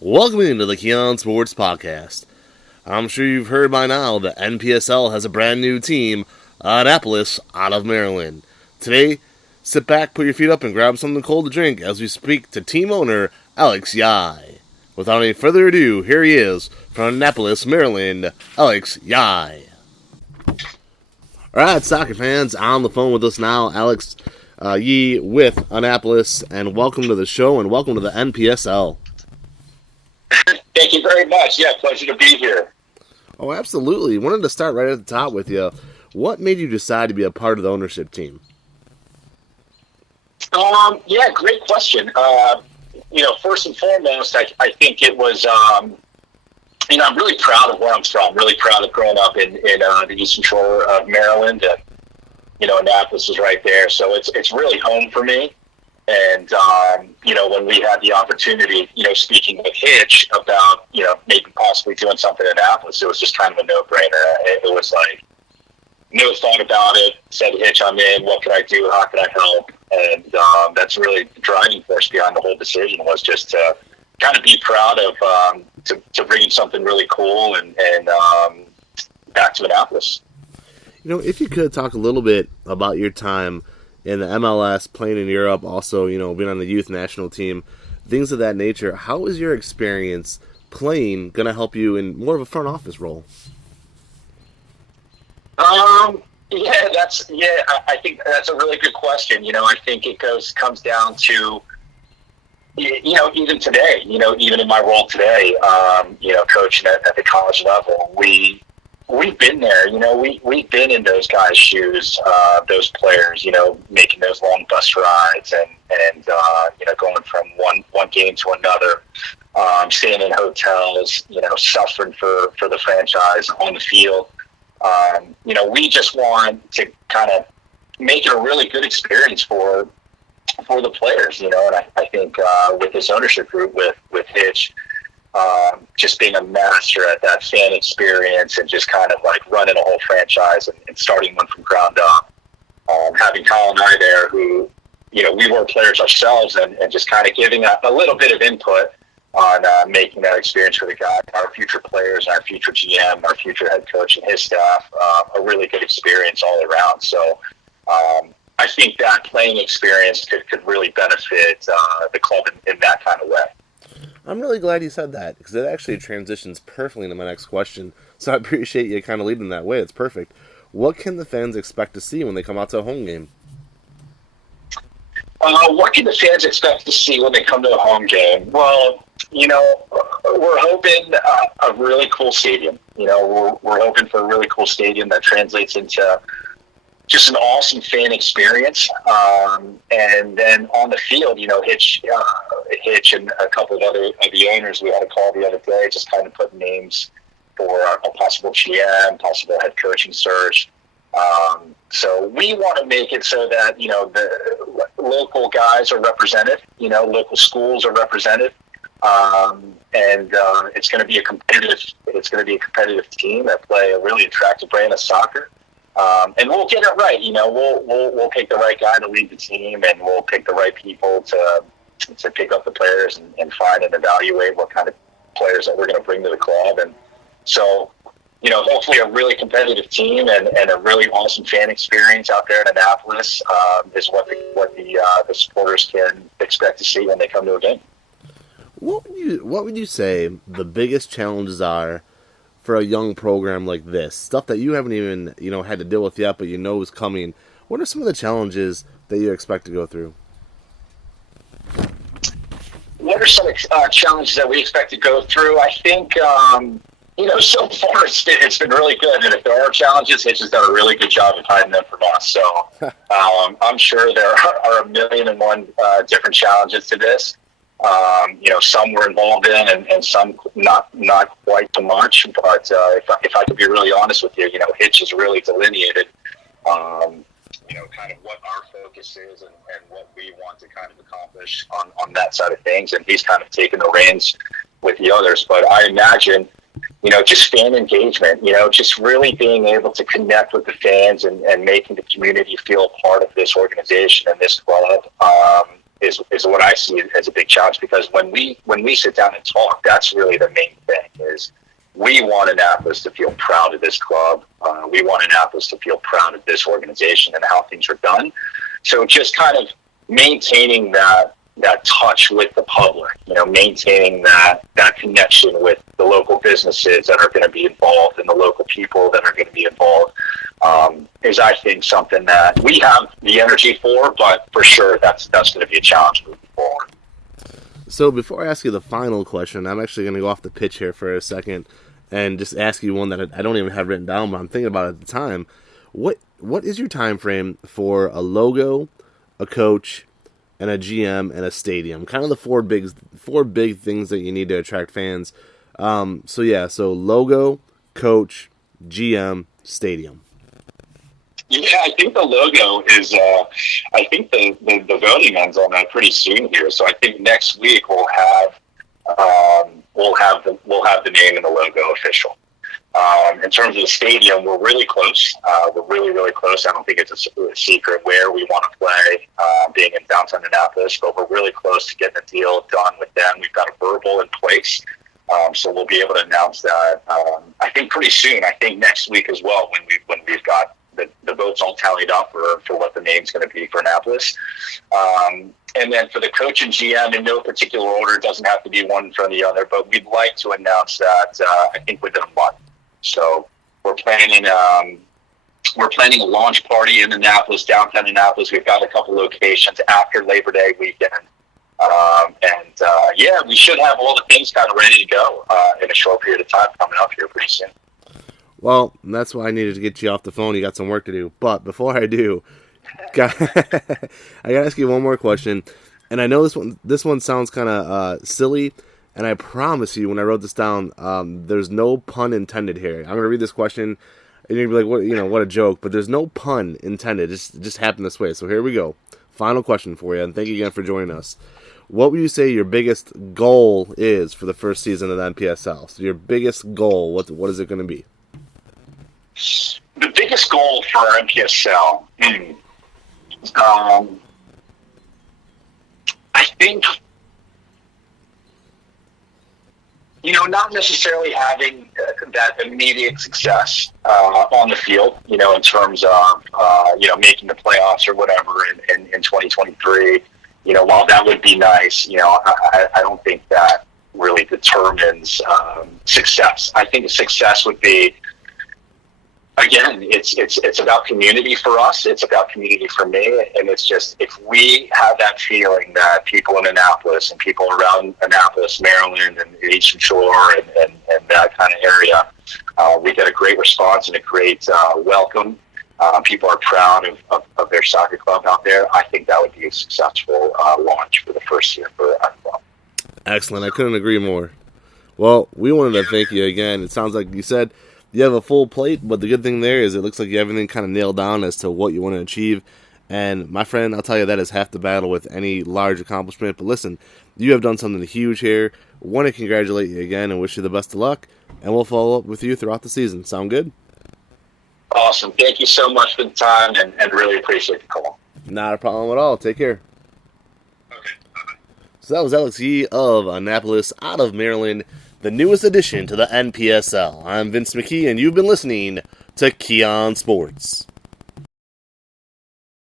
Welcome into the Keon Sports Podcast. I'm sure you've heard by now that NPSL has a brand new team, Annapolis, out of Maryland. Today, sit back, put your feet up, and grab something cold to drink as we speak to team owner Alex Yai. Without any further ado, here he is from Annapolis, Maryland, Alex Yai. Alright, soccer fans, on the phone with us now, Alex Yee with Annapolis, and welcome to the show and welcome to the NPSL. Thank you very much. Yeah, pleasure to be here. Oh, absolutely. Wanted to start right at the top with you. What made you decide to be a part of the ownership team? Yeah, great question. First and foremost, I think it was, I'm really proud of where I'm from. Really proud of growing up in the Eastern Shore of Maryland. Annapolis is right there, so it's really home for me. And, when we had the opportunity, speaking with Hitch about, maybe possibly doing something in Annapolis, it was just kind of a no-brainer. It was like, no thought about it, said, Hitch, I'm in, what can I do, how can I help? And that's really the driving force behind the whole decision, was just to kind of be proud of, to bringing something really cool and back to Annapolis. If you could talk a little bit about your time in the MLS, playing in Europe, also, being on the youth national team, things of that nature. How is your experience playing going to help you in more of a front office role? I think that's a really good question. I think it comes down to, even today, even in my role today, coaching at the college level, we've been there, we've been in those guys' shoes, those players, making those long bus rides and going from one game to another, staying in hotels, suffering for the franchise on the field. We just want to kind of make it a really good experience for the players, and I think with this ownership group with Hitch, just being a master at that fan experience and just kind of like running a whole franchise and starting one from ground up. Having Kyle and I there who, we were players ourselves and just kind of giving a little bit of input on making that experience for the guys, our future players, our future GM, our future head coach and his staff, a really good experience all around. So I think that playing experience could really benefit the club in that kind of way. I'm really glad you said that, because it actually transitions perfectly into my next question. So I appreciate you kind of leading that way. It's perfect. What can the fans expect to see when they come out to a home game? What can the fans expect to see when they come to a home game? Well, we're hoping a really cool stadium. We're hoping for a really cool stadium that translates into just an awesome fan experience. And then on the field, Hitch and a couple of the owners, we had a call the other day, just kind of put names for a possible GM, possible head coaching search. So we want to make it so that, the local guys are represented, local schools are represented. And it's going to be a competitive team that play a really attractive brand of soccer. And we'll get it right. We'll pick the right guy to lead the team, and we'll pick the right people to pick up the players and find and evaluate what kind of players that we're going to bring to the club. And so, hopefully a really competitive team and a really awesome fan experience out there in Annapolis is what the supporters can expect to see when they come to a game. What would you say the biggest challenges are for a young program like this? Stuff that you haven't even, had to deal with yet, but is coming. What are some of the challenges that you expect to go through? What are some challenges that we expect to go through? I think, so far it's been really good. And if there are challenges, Hitch has done a really good job of hiding them from us. So I'm sure there are 1,000,001 different challenges to this. Some we're involved in and some not quite so much. But if I could be really honest with you, Hitch has really delineated, kind of what our focus is and what we want to kind of accomplish on that side of things. And he's kind of taken the reins with the others. But I imagine, just fan engagement, just really being able to connect with the fans and making the community feel a part of this organization and this club. is what I see as a big challenge, because when we sit down and talk, that's really the main thing. Is we want Annapolis to feel proud of this club. We want Annapolis to feel proud of this organization and how things are done. So just kind of maintaining that touch with the public, maintaining that connection with the local businesses that are going to be involved and the local people that are going to be involved, is, I think, something that we have the energy for, but for sure that's going to be a challenge moving forward. So before I ask you the final question, I'm actually going to go off the pitch here for a second and just ask you one that I don't even have written down, but I'm thinking about it at the time. What is your time frame for a logo, a coach, and a GM and a stadium? Kind of the four big things that you need to attract fans. So logo, coach, GM, stadium. Yeah, I think the logo is. I think the voting ends on that pretty soon here. So I think next week we'll have the name and the logo official. In terms of the stadium, we're really close. We're really, really close. I don't think it's a secret where we want to play, being in downtown Annapolis, but we're really close to getting a deal done with them. We've got a verbal in place, so we'll be able to announce that. I think pretty soon. I think next week as well, when we've got the votes all tallied up for what the name's going to be for Annapolis. And then for the coach and GM, in no particular order, it doesn't have to be one from the other, but we'd like to announce that, I think, within a month. So we're planning a launch party in Annapolis, downtown Annapolis. We've got a couple locations after Labor Day weekend. We should have all the things kind of ready to go in a short period of time coming up here pretty soon. Well, that's why I needed to get you off the phone. You got some work to do. But before I do, I got to ask you one more question. And I know this one sounds kind of silly, and I promise you, when I wrote this down, there's no pun intended here. I'm going to read this question, and you're going to be like, what a joke. But there's no pun intended. It just happened this way. So here we go. Final question for you, and thank you again for joining us. What would you say your biggest goal is for the first season of the NPSL? So your biggest goal, what is it going to be? The biggest goal for our NPSL, I think, not necessarily having that immediate success on the field, in terms of, making the playoffs or whatever in 2023. While that would be nice, I don't think that really determines success. I think success would be, again, it's about community for us. It's about community for me. And it's just, if we have that feeling that people in Annapolis and people around Annapolis, Maryland, and Eastern Shore and that kind of area, we get a great response and a great welcome. People are proud of their soccer club out there. I think that would be a successful launch for the first year for our club. Excellent. I couldn't agree more. Well, we wanted to thank you again. It sounds like you said you have a full plate, but the good thing there is it looks like you have everything kind of nailed down as to what you want to achieve. And my friend, I'll tell you, that is half the battle with any large accomplishment. But listen, you have done something huge here. Want to congratulate you again and wish you the best of luck. And we'll follow up with you throughout the season. Sound good? Awesome. Thank you so much for the time and really appreciate the call. Not a problem at all. Take care. Okay. Bye-bye. So that was Alex Yee of Annapolis, out of Maryland, the newest addition to the NPSL. I'm Vince McKee, and you've been listening to Key On Sports.